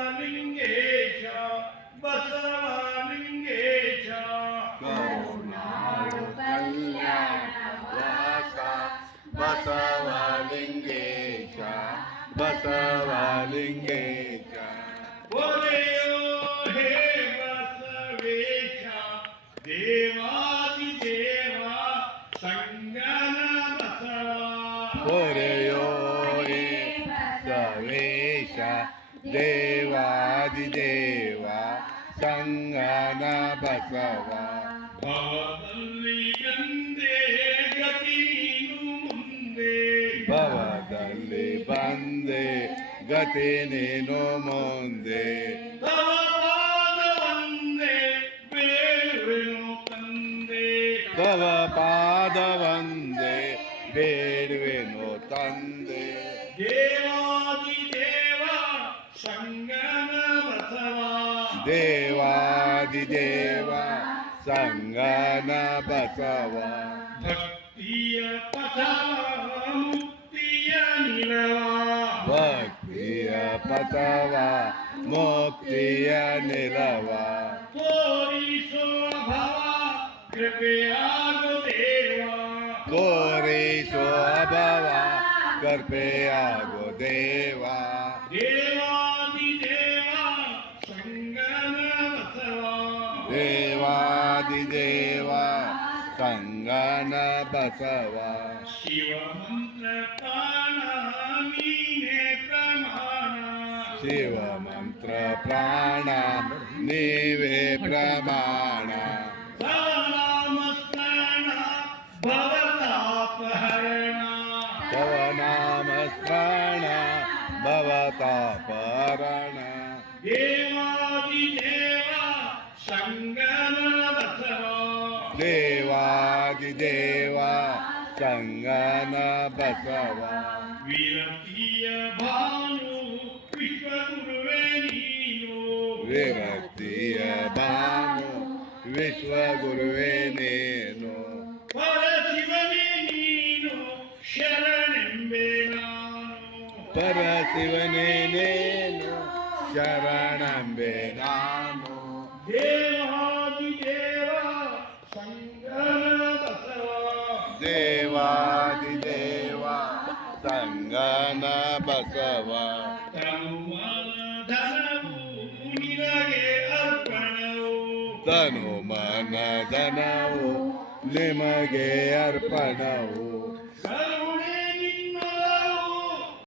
ಬಸವಲಿಂಗೇಶ ಬಸವಲಿಂಗೇಶ ಕರುಣಾಳು ಕಲ್ಯಾಣ ವಾಸ ಬಸವಲಿಂಗೇಶ ಬಸವಲಿಂಗೇಶ ಒರೆಯೋ ಹೇ ಬಸವೇಶ ದೇವಾದಿದೇವ ಸಂಗನ ಬಸವ ಒರೆಯೋ ಹೇ ಬಸವೇಶ ದೇವಾದಿದೇವ ಸಂಗನ ಬಸವ ಭವದಲ್ಲಿ ಗಂದೆ ಗತಿ ನೀನು ಮುಂದೆ ಭವದಲ್ಲಿ ಬಂದೆ ಗತಿ ನೀನು ಮುಂದೆ ತವ ಪಾದ ತವ ಒಂದೇ ಬೇಡುವೆನು ತಂದೆ ಪಾದ ಒಂದೇ ಬೇಡುವೆನು ತಂದೆ ದೇವಾದಿದೇವ ಸಂಗನ ಬಸವ ದೇವಾದಿದೇವ ಸಂಗನ ಬಸವ ಭಕ್ತಿಯ ಪಥ ಮುಕ್ತಿಯ ನಿಲವ ಭಕ್ತಿಯ ಪಥವ ಮುಕ್ತಿಯ ನಿಲವ ತೋರಿಸೋ ಭವ ಕೃಪೆಯಾಗೋ ದೇವ ತೋರಿಸೋ ಭವ ಕೃಪೆಯಾಗೋ ದೇವ ದೇವಾದಿದೇವ ಸಂಗನ ಬಸವ ದೇವಾದಿದೇವ ಸಂಗನ ಬಸವ ಶಿವ ಮಂತ್ರ ಪ್ರಾಣ ನೀನೇ ಪ್ರಮಾಣ ಶಿವ ಮಂತ್ರ ಪ್ರಾಣ ನೀವೇ ಪ್ರಮಾಣ ಸವನಾಮಸ್ಮರಣ ಭವತಾಪಹರಣ ತವ ನಾಮ ಸ್ಮರಣ ಭವತಾಪಹರಣ ದೇವಾದಿದೇವ ಸಂಗನ ಬಸವ ದೇವಾದಿದೇವ ಸಂಗನ ಬಸವ ವಿರಕ್ತಿಯ ಭಾನು ವಿಶ್ವಗುರುವೇ ನೀನು ವಿರಕ್ತಿಯ ಭಾನು ವಿಶ್ವಗುರುವೇ ನೀನು ಪರಶಿವನೇ ನೀನು ಶರಣೆಂಬೆ ನಾನು ಪರಶಿವನೇ ನೀನು ಶರಣಂಬೆ ನಾನು ದೇವಾದಿದೇವ ಸಂಗನ ಬಸವ ದೇವಾದಿದೇವ ಸಂಗನ ಬಸವ ತನುಮನ ಧನವು ನಿನಗೆ ಅರ್ಪಣವು ತನು ಮನ ಧನವು ನಿಮಗೆ ಅರ್ಪಣವು